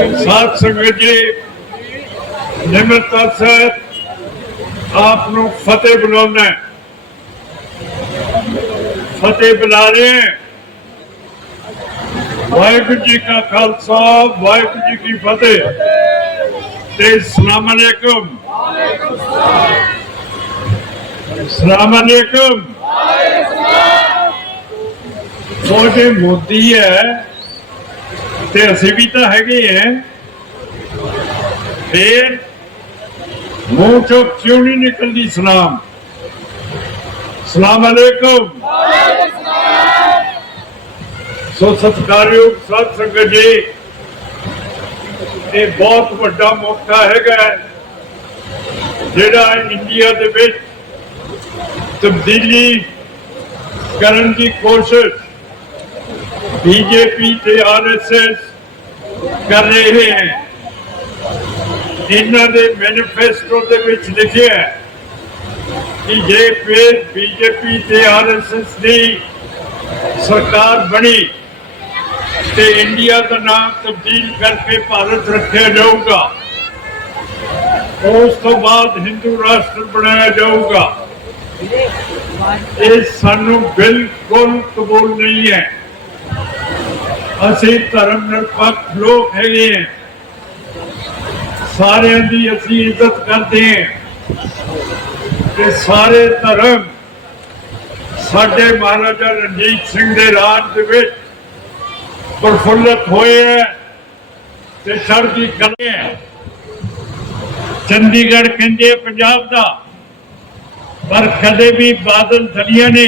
ਸਾਧ ਸੰਗਤ ਜੀ, ਨਿਮਰਤਾ ਸਾਹਿਬ ਆਪ ਨੂੰ ਫਤਿਹ ਬੁਲਾਉਣਾ ਫਤਿਹ ਬੁਲਾ ਰਹੇ ਵਾਹਿਗੁਰੂ ਜੀ ਕਾ ਖਾਲਸਾ, ਵਾਹਿਗੁਰੂ ਜੀ ਕੀ ਫਤਿਹ। ਤੇ ਸਲਾਮ ਅਲੈਕੁਮ। ਸਲਾਮ ਅਲੈਕੁਮ। ਤੁਹਾਡੇ ਮੋਦੀ ਹੈ ਤੇ ਅਸੀਂ ਵੀ ਤਾਂ ਹੈਗੇ ਹੈ ਫੇਰ ਮੂੰਹ ਚੋਂ ਕਿਉਂ ਨਹੀਂ ਨਿਕਲਦੀ ਸਲਾਮ? ਸਲਾਮ ਅਲੈਕੁਮ। ਸੋ ਸਤਿਕਾਰਯੋਗ ਸਾਧ ਸੰਗਤ ਜੀ ਇਹ ਬਹੁਤ ਵੱਡਾ ਮੌਕਾ ਹੈਗਾ ਹੈ, ਜਿਹੜਾ ਇੰਡੀਆ ਦੇ ਵਿੱਚ ਤਬਦੀਲੀ ਕਰਨ ਦੀ ਕੋਸ਼ਿਸ਼ ਬੀਜੇਪੀ ਤੇ ਆਰਐਸਐਸ ਕਰ ਰਹੇ ਹਨ ਇਹਨਾਂ ਦੇ ਮੈਨੀਫੈਸਟੋ ਦੇ ਵਿੱਚ ਲਿਖਿਆ ਹੈ ਕਿ ਜੇ ਫਿਰ ਬੀਜੇਪੀ ਤੇ ਆਰਐਸਐਸ ਦੀ ਸਰਕਾਰ ਬਣੀ ਤੇ ਇੰਡੀਆ ਦਾ ਨਾਮ ਤਬਦੀਲ ਕਰਕੇ ਭਾਰਤ ਰੱਖਿਆ ਜਾਊਗਾ ਉਸ ਤੋਂ ਬਾਅਦ ਹਿੰਦੂ ਰਾਸ਼ਟਰ ਬਣਾਇਆ ਜਾਊਗਾ ਇਹ ਸਾਨੂੰ ਬਿਲਕੁਲ ਕਬੂਲ ਨਹੀਂ ਹੈ ਅਸੀਂ ਧਰਮ ਨਿਰਪੱਖ ਲੋਕ ਹੈਗੇ ਹਾਂ। ਸਾਰਿਆਂ ਦੀ ਅਸੀਂ ਇੱਜ਼ਤ ਕਰਦੇ ਹਾਂ ਤੇ ਸਾਰੇ ਧਰਮ ਸਾਡੇ ਮਹਾਰਾਜਾ ਰਣਜੀਤ ਸਿੰਘ ਦੇ ਰਾਜ ਦੇ ਵਿੱਚ ਪ੍ਰਫੁੱਲਤ ਹੋਏ ਹੈ ਤੇ ਚੜ੍ਹਦੀ ਕਲਾ ਹੈ। ਚੰਡੀਗੜ੍ਹ ਕਹਿੰਦੇ ਪੰਜਾਬ ਦਾ, ਪਰ ਕਦੇ ਵੀ ਬਾਦਲ ਦਲੀਆ ਨੇ।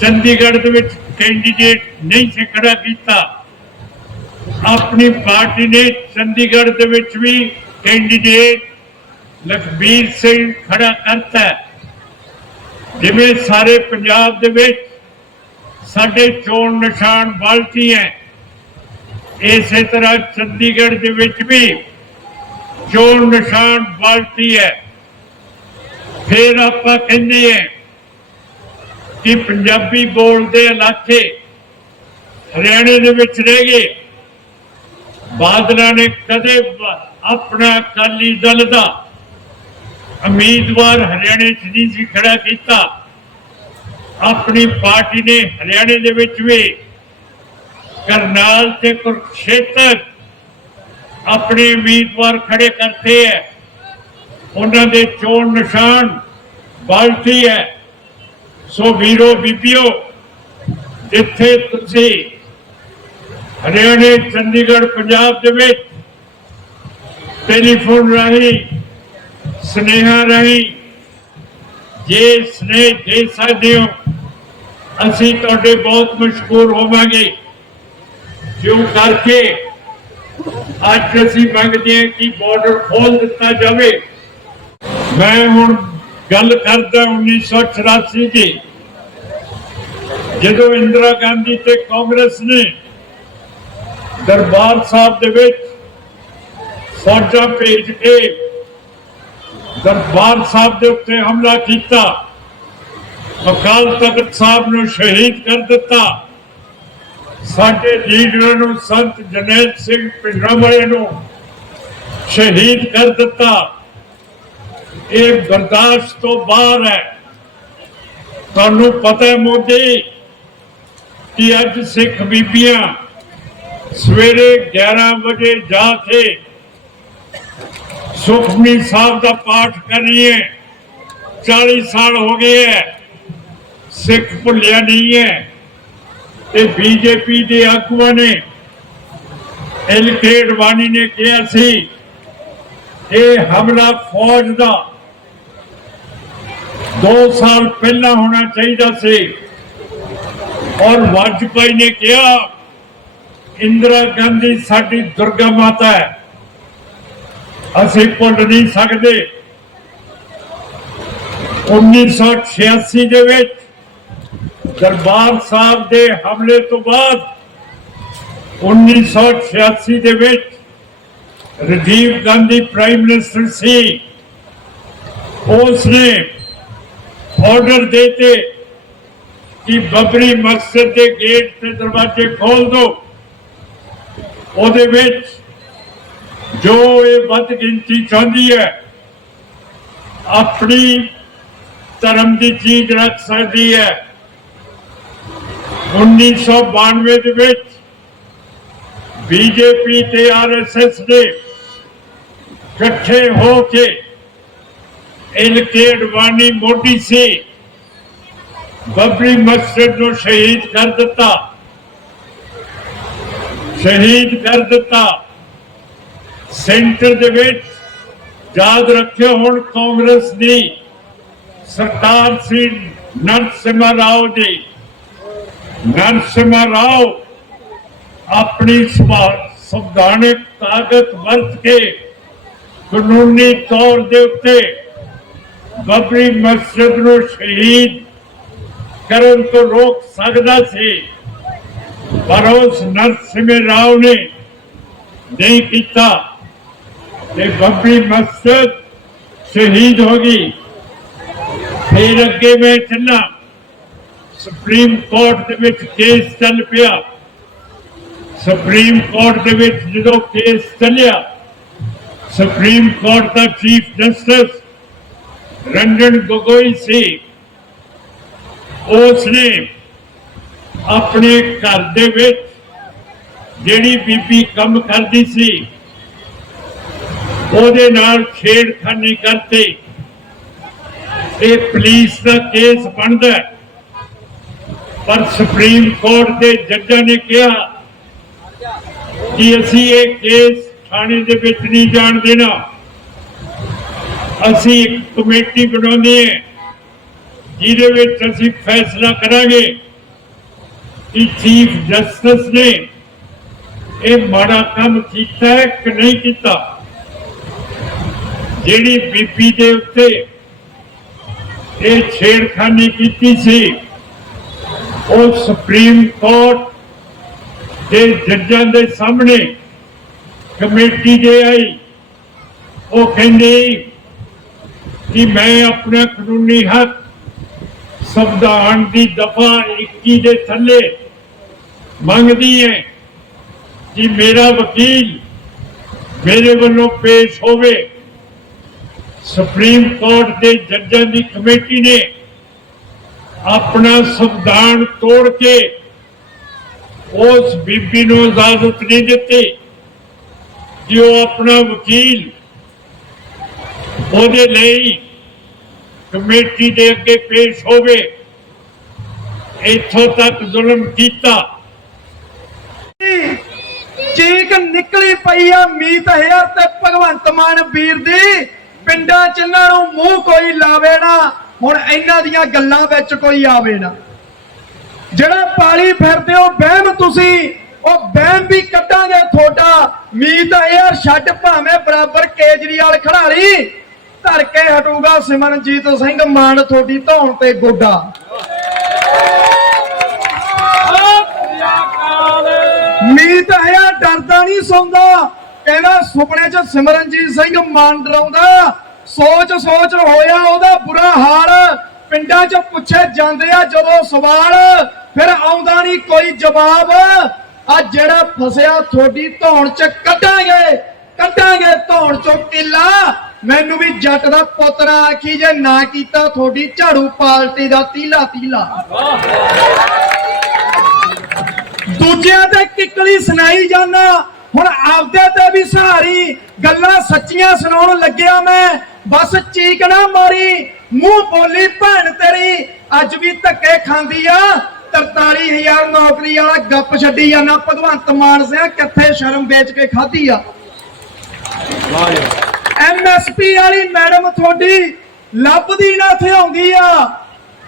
ਚੰਡੀਗੜ੍ਹ ਦੇ ਵਿੱਚ ਕੈਂਡੀਡੇਟ ਨਹੀਂ ਸੀ ਖੜਾ ਕੀਤਾ। ਆਪਣੀ ਪਾਰਟੀ ਨੇ ਚੰਡੀਗੜ੍ਹ ਦੇ ਵਿੱਚ ਵੀ ਕੈਂਡੀਡੇਟ ਲਖਬੀਰ ਸਿੰਘ ਖੜਾ ਕਰਤਾ ਜਿਵੇਂ ਸਾਰੇ ਪੰਜਾਬ ਦੇ ਵਿੱਚ ਸਾਡੇ ਚੋਣ ਨਿਸ਼ਾਨ ਬਾਲਤੀ ਹੈ, ਇਸੇ ਤਰ੍ਹਾਂ ਚੰਡੀਗੜ੍ਹ ਦੇ ਵਿੱਚ ਵੀ ਚੋਣ ਨਿਸ਼ਾਨ ਬਾਲਟੀ ਹੈ। ਫਿਰ ਆਪਾਂ ਕਹਿੰਦੇ ਹਾਂ ਕਿ ਪੰਜਾਬੀ ਬੋਲਦੇ ਇਲਾਕੇ ਹਰਿਆਣੇ ਦੇ ਵਿੱਚ ਰਹਿ ਗਏ। ਬਾਦਲਾਂ ਨੇ ਕਦੇ ਆਪਣਾ ਅਕਾਲੀ ਦਲ ਦਾ ਉਮੀਦਵਾਰ ਹਰਿਆਣੇ 'ਚ ਨਹੀਂ ਸੀ ਖੜਾ ਕੀਤਾ। ਆਪਣੀ ਪਾਰਟੀ ਨੇ ਹਰਿਆਣੇ ਦੇ ਵਿੱਚ ਵੀ ਕਰਨਾਲ ਤੇ ਕੁਰਕਸ਼ੇਤਰ ਆਪਣੇ ਉਮੀਦਵਾਰ ਖੜੇ ਕਰਤੇ ਹੈ। ਉਹਨਾਂ ਦੇ ਚੋਣ ਨਿਸ਼ਾਨ ਬਾਲਟੀ ਹੈ। ਸੋ ਵੀਰੋ, ਬੀਬੀਓ ਜਿੱਥੇ ਤੁਸੀਂ ਹਰਿਆਣੇ, ਚੰਡੀਗੜ੍ਹ, ਪੰਜਾਬ ਦੇ ਵਿੱਚ ਟੈਲੀਫੋਨ ਰਾਹੀਂ, ਸੁਨੇਹਾ ਰਾਹੀਂ ਜੇ ਸਨੇਹ ਦੇ ਸਕਦੇ ਹੋ, ਅਸੀਂ ਤੁਹਾਡੇ ਬਹੁਤ ਮਸ਼ਕੂਰ ਹੋਵਾਂਗੇ। ਕਿਉਂ ਕਰਕੇ ਅੱਜ ਅਸੀਂ ਮੰਗਦੇ ਹਾਂ ਕਿ ਬਾਰਡਰ ਖੋਲ ਦਿੱਤਾ ਜਾਵੇ। ਮੈਂ ਹੁਣ ਗੱਲ ਕਰਦਾ 1984 ਦੀ, ਜਦੋਂ ਇੰਦਰਾ ਗਾਂਧੀ ਤੇ ਕਾਂਗਰਸ ਨੇ ਦਰਬਾਰ ਸਾਹਿਬ ਦੇ ਵਿੱਚ ਫੌਜਾਂ ਭੇਜ ਕੇ ਦਰਬਾਰ ਸਾਹਿਬ ਦੇ ਉੱਤੇ ਹਮਲਾ ਕੀਤਾ, ਅਕਾਲ ਤਖਤ ਸਾਹਿਬ ਨੂੰ ਸ਼ਹੀਦ ਕਰ ਦਿੱਤਾ। ਸਾਡੇ ਲੀਡਰਾਂ ਨੂੰ ਸੰਤ ਜਨੈਲ ਸਿੰਘ ਪਿੰਡਰਾਮਲੇ ਨੂੰ ਸ਼ਹੀਦ ਕਰ ਦਿੱਤਾ। ਇਹ ਬਰਦਾਸ਼ਤ ਤੋਂ ਬਾਹਰ ਹੈ। ਤੁਹਾਨੂੰ ਪਤਾ ਹੈ ਮੋਦੀ, ਕਿ ਅੱਜ ਸਿੱਖ ਬੀਬੀਆਂ ਸਵੇਰੇ 11 ਵਜੇ ਜਾ ਕੇ ਸੁਖਮਨੀ ਸਾਹਿਬ ਦਾ ਪਾਠ ਕਰ ਰਹੀ ਹੈ। 40 ਸਾਲ ਹੋ ਗਏ ਹੈ, ਸਿੱਖ ਭੁੱਲਿਆ ਨਹੀਂ ਹੈ। ਤੇ ਬੀਜੇਪੀ ਦੇ ਆਗੂਆਂ ਨੇ, ਐਲ ਕੇ ਅਡਵਾਨੀ ਨੇ ਕਿਹਾ ਸੀ ਇਹ ਹਮਲਾ ਫੌਜ ਦਾ। 2 ਸਾਲ ਪਹਿਲਾਂ ਹੋਣਾ ਚਾਹੀਦਾ ਸੀ। ਔਰ ਵਾਜਪਾਈ ਨੇ ਕਿਹਾ, ਇੰਦਰਾ ਗਾਂਧੀ ਸਾਡੀ ਦੁਰਗਾ ਮਾਤਾ ਹੈ। ਅਸੀਂ ਭੁੱਲ ਨਹੀਂ ਸਕਦੇ। 1986 ਦੇ ਵਿੱਚ ਦਰਬਾਰ ਸਾਹਿਬ ਦੇ ਹਮਲੇ ਤੋਂ ਬਾਅਦ 1986 ਦੇ ਵਿੱਚ ਰਾਜੀਵ ਗਾਂਧੀ ਪ੍ਰਾਈਮ ਮਿਨਿਸਟਰ ਸੀ ਉਸ ਨੇ ਆਰਡਰ ਦੇਤੇ ਕਿ ਬਬਰੀ ਮਸਜਿਦ ਦੇ ਗੇਟ ਤੇ ਦਰਵਾਜ਼ੇ ਖੋਲ ਦੋ ਉਹਦੇ ਵਿੱਚ ਜੋ ਇਹ ਵੱਧ ਗਿਣਤੀ ਚਾਹੁੰਦੀ ਹੈ ਆਪਣੀ ਧਰਮ ਦੀ ਚੀਜ਼ ਰੱਖ ਸਕਦੀ ਹੈ 1992 ਦੇ ਵਿੱਚ ਬੀਜੇਪੀ ਤੇ ਆਰਐਸਐਸ ਦੇ ਇਕੱਠੇ ਹੋ ਕੇ ਇਨਕੇ ਅਡਵਾਨੀ ਮੋਦੀ ਸੀ। ਬੱਬਰੀ ਮਸਜਿਦ ਨੂੰ ਸ਼ਹੀਦ ਕਰ ਦਿੱਤਾ। ਸ਼ਹੀਦ ਕਰ ਦਿੱਤਾ। ਸੈਂਟਰ ਦੇ ਵਿੱਚ ਯਾਦ ਰੱਖਿਓ ਹੁਣ ਕਾਂਗਰਸ ਦੀ ਸਰਦਾਰ ਸੀ ਨਰਸਿਮਾ ਰਾਓ ਜੀ। ਨਰਸਿਮਾ ਰਾਓ ਆਪਣੀ ਸਭਾ- ਸੰਵਿਧਾਨਕ ਤਾਕਤ ਵਰਤ ਕੇ ਕਾਨੂੰਨੀ ਤੌਰ ਦੇ ਉੱਤੇ ਬੱਬਰੀ ਮਸਜਿਦ ਨੂੰ ਸ਼ਹੀਦ ਕਰਨ ਤੋਂ ਰੋਕ ਸਕਦਾ ਸੀ ਪਰ ਉਸ ਨਰਸਿਮਹਾ ਰਾਓ ਨੇ ਨਹੀਂ ਕੀਤਾ ਤੇ ਬੱਬਰੀ ਮਸਜਿਦ ਸ਼ਹੀਦ ਹੋ ਗਈ ਫਿਰ ਅੱਗੇ ਮੈਂ ਚੱਲਾਂ ਸੁਪਰੀਮ ਕੋਰਟ ਦੇ ਵਿੱਚ ਕੇਸ ਚੱਲ ਪਿਆ ਸੁਪਰੀਮ ਕੋਰਟ ਦੇ ਵਿੱਚ ਜਦੋਂ ਕੇਸ ਚੱਲਿਆ ਸੁਪਰੀਮ ਕੋਰਟ ਦਾ ਚੀਫ ਜਸਟਿਸ ਰੰਜਨ ਗੋਗੋਈ ਸੀ। ਉਸ ਨੇ ਆਪਣੇ ਘਰ ਦੇ ਵਿੱਚ ਜਿਹੜੀ ਬੀਬੀ ਕੰਮ ਕਰਦੀ ਸੀ, ਉਹਦੇ ਨਾਲ ਛੇੜਖਾਨੀ ਕਰਤੀ। ਇਹ ਪੁਲਿਸ ਦਾ ਕੇਸ ਬਣਦਾ ਪਰ ਸੁਪਰੀਮ ਕੋਰਟ ਦੇ ਜੱਜਾਂ ਨੇ ਕਿਹਾ ਕਿ ਅਸੀਂ ਇਹ ਕੇਸ ਥਾਣੇ ਦੇ ਵਿੱਚ ਨਹੀਂ ਜਾਣ ਦੇਣਾ। ਅਸੀਂ ਇੱਕ ਕਮੇਟੀ ਬਣਾਉਂਦੇ ਹਾਂ, ਜਿਹਦੇ ਵਿੱਚ ਅਸੀਂ ਫੈਸਲਾ ਕਰਾਂਗੇ ਕਿ ਚੀਫ ਜਸਟਿਸ ਨੇ ਇਹ ਮਾੜਾ ਕੰਮ ਕੀਤਾ ਹੈ ਕਿ ਨਹੀਂ ਕੀਤਾ। ਜਿਹੜੀ ਬੀਬੀ ਦੇ ਉੱਤੇ ਇਹ ਛੇੜਖਾਨੀ ਕੀਤੀ ਸੀ, ਉਹ ਸੁਪਰੀਮ ਕੋਰਟ ਦੇ ਜੱਜਾਂ ਦੇ ਸਾਹਮਣੇ ਕਮੇਟੀ ਦੇ ਆਈ। ਉਹ ਕਹਿੰਦੇ ਕਿ ਮੈਂ ਆਪਣਾ ਕਾਨੂੰਨੀ ਹੱਕ ਸੰਵਿਧਾਨ ਦੀ ਦਫਾ 21 ਦੇ ਥੱਲੇ ਮੰਗਦੀ ਹੈ ਕਿ ਮੇਰਾ ਵਕੀਲ ਮੇਰੇ ਵੱਲੋਂ ਪੇਸ਼ ਹੋਵੇ। ਸੁਪਰੀਮ ਕੋਰਟ ਦੇ ਜੱਜਾਂ ਦੀ ਕਮੇਟੀ ਨੇ ਆਪਣਾ ਸੰਵਿਧਾਨ ਤੋੜ ਕੇ ਉਸ ਬੀਬੀ ਨੂੰ ਇਜਾਜ਼ਤ ਨਹੀਂ ਦਿੱਤੀ। ਕਿ ਉਹ ਆਪਣਾ ਵਕੀਲ ਉਹਦੇ ਲਈ ਕਮੇਟੀ ਦੇ ਅੱਗੇ ਪੇਸ਼ ਹੋਵੇ, ਇੱਥੋਂ ਤੱਕ ਜ਼ੁਲਮ ਕੀਤਾ। ਚੀਕ ਨਿਕਲੀ ਪਈ ਆ ਮੀਤ ਹੇਅਰ ਤੇ ਭਗਵੰਤ ਮਾਨ ਵੀਰ ਦੀ। ਪਿੰਡਾਂ ਚ ਇਹਨਾਂ ਨੂੰ ਮੂੰਹ ਕੋਈ ਲਾਵੇ ਨਾ, ਹੁਣ ਇਹਨਾਂ ਦੀਆਂ ਗੱਲਾਂ ਵਿੱਚ ਕੋਈ ਆਵੇ ਨਾ। ਜਿਹੜਾ ਪਾਲੀ ਫਿਰਦੇ ਹੋ, ਵਹਿਮ ਤੁਸੀਂ। ਉਹ ਬਹਿਮ ਵੀ ਕੱਢਾਂਗੇ ਤੁਹਾਡਾ। ਮੀਤ ਹੇਅਰ ਛੱਡ ਭਾਵੇਂ ਬਰਾਬਰ ਕੇਜਰੀਵਾਲ ਖੜਾਲੀ ਧਰ ਕੇ ਹਟੂਗਾ ਸਿਮਰਨਜੀਤ ਸਿੰਘ ਮਾਨ ਤੁਹਾਡੀ ਧੌਣ ਤੇ ਗੋਡਾ। ਮੀਤ ਹੈ ਡਰਦਾ ਨਹੀਂ ਸੌਂਦਾ। ਕਹਿੰਦਾ ਸੁਪਨੇ 'ਚ ਸਿਮਰਨਜੀਤ ਸਿੰਘ ਮਾਨ ਡਰਾਉਂਦਾ। ਸੋਚ ਸੋਚ ਹੋਇਆ ਉਹਦਾ ਬੁਰਾ ਹਾਲ। ਪਿੰਡਾਂ 'ਚ ਪੁੱਛੇ ਜਾਂਦੇ ਆ ਜਦੋਂ ਸਵਾਲ। ਫਿਰ ਆਉਂਦਾ ਨਹੀਂ ਕੋਈ ਜਵਾਬ। ਆ ਜਿਹੜਾ ਫਸਿਆ ਤੁਹਾਡੀ ਧੌਣ 'ਚ ਕੱਢਾਂਗੇ ਕੱਢਾਂਗੇ ਧੌਣ 'ਚੋਂ ਕਿੱਲਾ। ਮੈਨੂੰ ਵੀ ਜੱਟ ਦਾ ਪੁੱਤਰਾ ਆਖੀ ਜੇ ਨਾ ਕੀਤਾ ਤੁਹਾਡੀ ਝਾੜੂ ਪਾਲਟੀ ਦਾ ਤੀਲਾ ਤੀਲਾ। ਦੂਜਿਆਂ ਤੇ ਕਿੱਕਲੀ ਸੁਣਾਈ ਜਾਂਦਾ, ਹੁਣ ਆਪਦੇ ਤੇ ਵੀ ਸਹਾਰੀ। ਗੱਲਾਂ ਸੱਚੀਆਂ ਸੁਣਾਉਣ ਲੱਗਿਆ ਮੈਂ, ਬਸ ਚੀਕ ਨਾ ਮਾਰੀ, ਮੂੰਹ ਬੋਲੀ ਭੈਣ ਤੇਰੀ, ਅੱਜ ਵੀ ਧੱਕੇ ਖਾਂਦੀ ਆ। 43000 ਨੌਕਰੀ ਵਾਲਾ ਗੱਪ ਛੱਡੀ ਜਾਂਦਾ। ਭਗਵੰਤ ਮਾਨ ਸਿੰਘ ਕਿੱਥੇ ਸ਼ਰਮ ਵੇਚ ਕੇ ਖਾਧੀ ਆ? ਐਮਐਸਪੀ ਵਾਲੀ ਮੈਡਮ ਤੁਹਾਡੀ ਲੱਭਦੀ ਨਾ ਥਿਆਉਂਦੀ ਆ।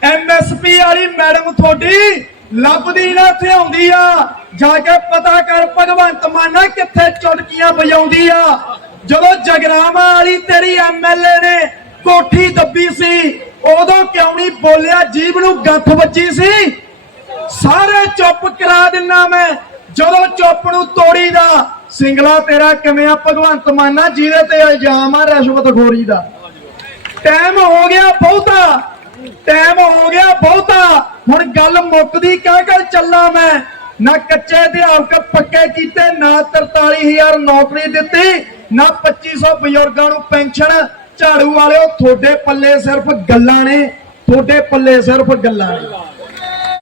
ਐਮਐਸਪੀ ਵਾਲੀ ਮੈਡਮ ਤੁਹਾਡੀ ਲੱਭਦੀ ਨਾ ਥਿਆਉਂਦੀ ਆ। ਜਾ ਕੇ ਪਤਾ ਕਰ ਭਗਵੰਤ ਮਾਨਾ ਕਿੱਥੇ ਚੁਟਕੀਆਂ ਵਜਾਉਂਦੀ ਆ। ਜਦੋਂ ਜਗਰਾਮਾ ਵਾਲੀ ਤੇਰੀ ਐਮਐਲਏ ਨੇ ਕੋਠੀ ਦੱਬੀ ਸੀ, ਉਦੋਂ ਕਿਉਂ ਨਹੀਂ ਬੋਲਿਆ? ਜੀਬ ਨੂੰ ਗੱਠ ਵੱਜੀ ਸੀ। ਸਾਰੇ ਚੁੱਪ ਕਰਾ ਦਿੰਨਾ ਮੈਂ। ਜਦੋਂ ਚੁੱਪ ਨੂੰ ਤੋੜੀ ਸਿੰਗਲਾ ਤੇਰਾ ਕਿਵੇਂ ਆ ਭਗਵੰਤ ਮਾਨਾ ਜਿਹਦੇ ਤੇ ਇਲਜ਼ਾਮ ਆ ਰਿਸ਼ਵਤਖੋਰੀ ਦਾ। ਟਾਈਮ ਹੋ ਗਿਆ ਬਹੁਤਾ ਟਾਈਮ ਹੋ ਗਿਆ ਬਹੁਤਾ। ਹੁਣ ਗੱਲ ਮੁੱਕਦੀ ਕਹਿ ਕਰ ਚੱਲਾਂ ਮੈਂ? ਨਾ ਕੱਚੇ ਅਧਿਆਪਕ ਪੱਕੇ ਕੀਤੇ, ਨਾ 43000 ਨੌਕਰੀ ਦਿੱਤੀ, ਨਾ 2500 ਬਜ਼ੁਰਗਾਂ ਨੂੰ ਪੈਨਸ਼ਨ। ਝਾੜੂ ਵਾਲਿਓ, ਤੁਹਾਡੇ ਪੱਲੇ ਸਿਰਫ ਗੱਲਾਂ ਨੇ, ਤੁਹਾਡੇ ਪੱਲੇ ਸਿਰਫ ਗੱਲਾਂ ਨੇ।